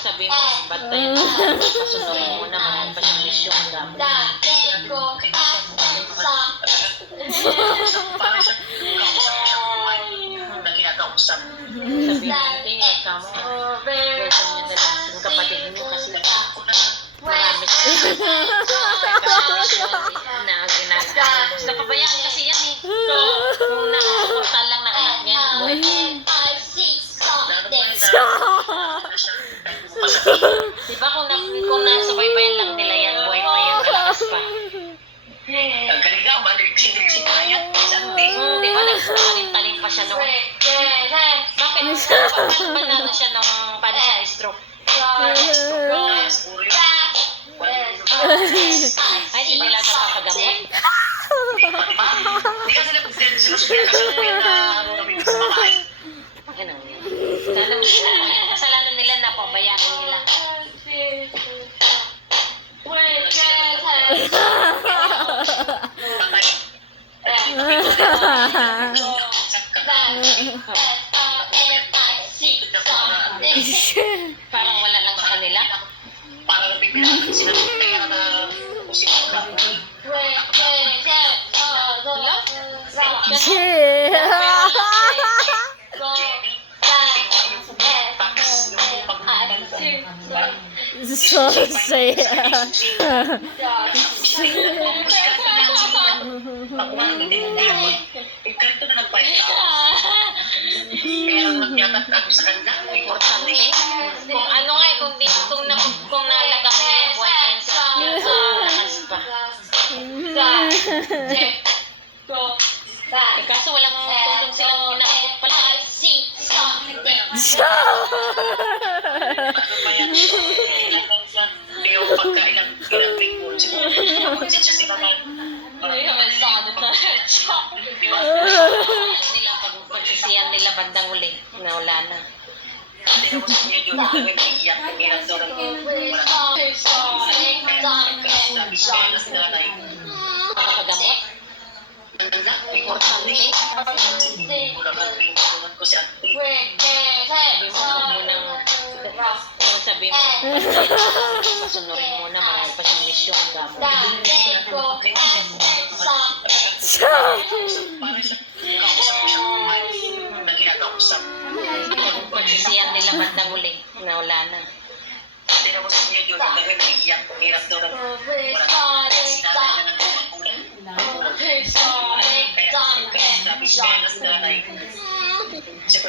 Sabi mo, batayin mo, pasunurin mo naman pa siyang misyon gamit. Sabi mo, ikaw mo, version niya na lang yung kapatid mo kasi marami na ginagawa. Napabayaan kasi yan eh. Kung nakasuporta lang na anak niya, diba kung nasubaybayan lang nila yan, buhay pa yan, malakas pa. Diba nagtalim pa siya noon? Bakit? Paano ba na siya nung paano siya na-stroke? Ay, di nila napapagamot? Hindi kasi sinusunod kasalukuyan na kami sa bahay. Ano yun? Kasalanan nila, napabayaan nila. Parang wala lang sa kanila. Parang napipilaan sila ng pera na kusina ka. So sad. Ganito na nagpahit ako. Pero nagyagat ako sa kanila. Importante. Kung ano nga, kung nalaga nila yung buhay pa yan sa lakas pa. Kaso walang tulong silang inaabot pala. Yung pagkailang lingkod, siguro siya sila na Nila pagsisiyan nila bandang uli na wala na. Papagamot? Importante. Sabi mo, pasunurin mo na marami pa siyang misyon gamit. Pagsisiyan nila bandang uli na wala na. Kaya